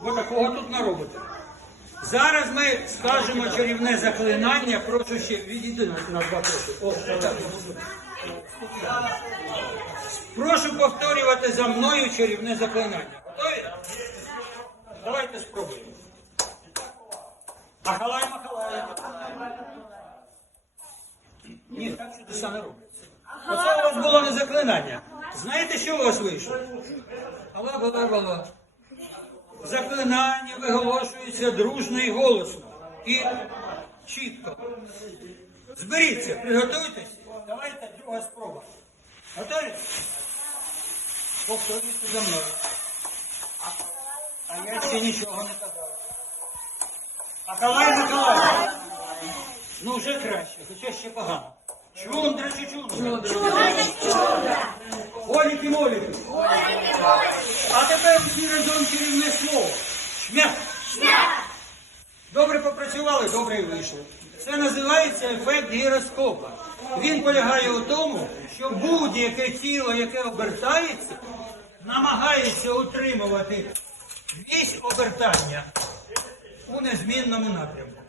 Бо такого тут не робите. Зараз ми скажемо чарівне заклинання. Прошу ще відійди на два кроки. О. Прошу повторювати за мною чарівне заклинання. Готові? Давайте спробуємо. Махалай, махалай. Ні, так чудеса не робиться. Оце у вас було не заклинання. Знаєте, що у вас вийшло? Алла, бала, бала. Заклинання виголошується дружно і голосно. І чітко. Зберіться, приготуйтесь. Давайте друга спроба. Готові? Повторюйте за мною. А я ще нічого не казав. Акалай Миколай. Ну вже краще, хоча ще погано. Чундра чи чундра? Оліки моліки. А тепер всі разом слово. Добре попрацювали, добре і вийшло. Це називається ефект гіроскопа. Він полягає у тому, що будь-яке тіло, яке обертається, намагається утримувати вісь обертання у незмінному напрямку.